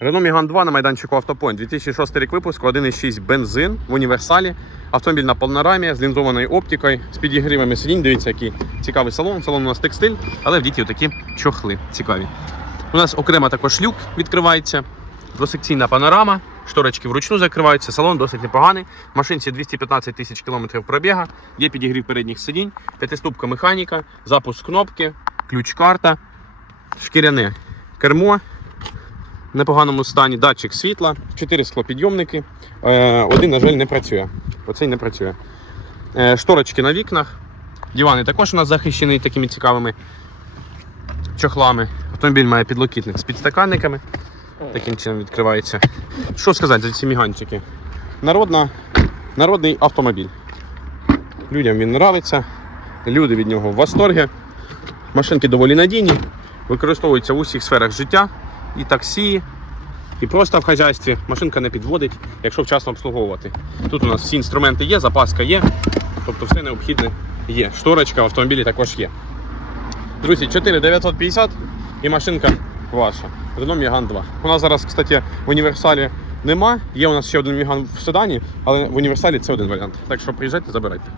Renault Megane 2 на майданчику Автопойнт. 2006 рік випуску, 1,6 бензин в універсалі. Автомобіль на панорамі з лінзованою оптикою, з підігрівами сидінь. Дивіться, який цікавий салон. Салон у нас текстиль, але в діті такі чохли цікаві. У нас окремо також люк відкривається, двосекційна панорама, шторочки вручну закриваються, салон досить непоганий. В машинці 215 тисяч кілометрів пробіга, є підігрів передніх сидінь, п'ятиступка механіка, запуск кнопки, ключ-карта, шкіряне кермо непоганому стані, датчик світла, 4 склопідйомники. Е, Один, на жаль, не працює. Оцей не працює. Е, Шторочки на вікнах. Дивани також у нас захищені такими цікавими чохлами. Автомобіль має підлокітник з підстаканниками. Таким чином відкривається. Що сказати за ці міганчики? Народна, народний автомобіль. Людям він нравиться, люди від нього в восторгі. Машинки доволі надійні, використовуються в усіх сферах життя, і таксі, і просто в хазяйстві. Машинка не підводить, якщо вчасно обслуговувати. Тут у нас всі інструменти є, запаска є, тобто все необхідне є. Шторочка в автомобілі також є. Друзі, 4950 і машинка ваша. Renault Megane 2. У нас зараз, кстати, в універсалі нема. Є у нас ще один Megane в седані, але в універсалі це один варіант. Так що приїжджайте, забирайте.